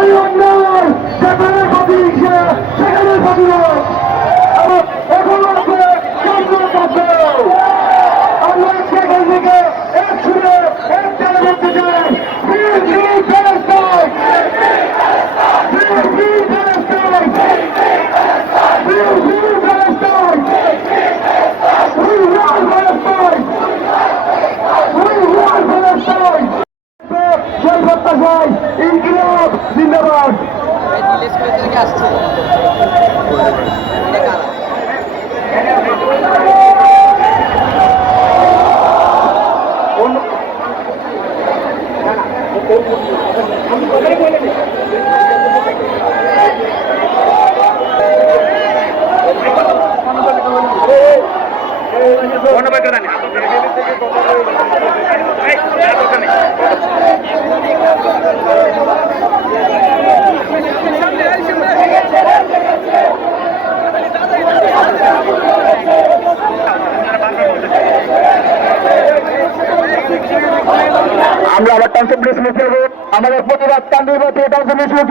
Everyone knows. প্রত্যাশায় ইনকিলাব জিন্দাবাদ ধন্যবাদ আমাদের প্রতিবাদ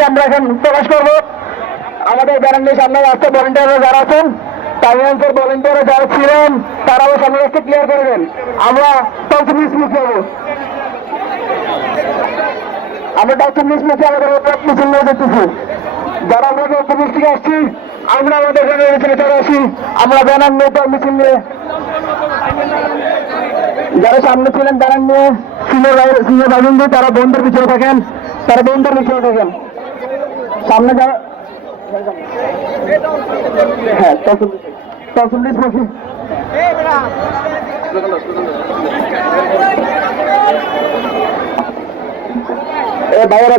আমরা এখন প্রকাশ করব। আমাদের ব্যারান্ডের সামনে যারা আছেন যারা ছিলেন, তারাও সামনে ক্লিয়ার করবেন আমরা মুখে আমাদের যেতেছি যারা আমরা আমরা আসি। আমরা নিয়ে নিয়ে। যারা সামনে ছিলেন তারা নিয়ে। সিনিয়র সিনিয়র বাবুন্দি তারা বন্ধুর পিছনে থাকেন, তারা বন্ধুর পিছনে থাকেন। সামনে যারা হ্যাঁ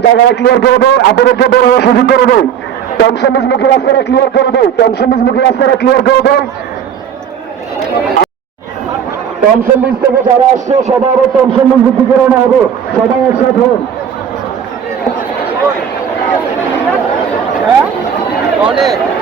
জায়গাটা ক্লিয়ার করে দেয় আপনাদেরকে বড় হওয়ার সুযোগ করে দেয় টমসন মুখী রাস্তাটা ক্লিয়ার করে দেয় টমসন মুখী রাস্তাটা ক্লিয়ার করে দেয় টমসন ব্রিজ থেকে যারা আসছে, সবাই আবার টমসন ব্রিজ দিকে রওনা হবে। সবাই একসাথে হন। অনেক।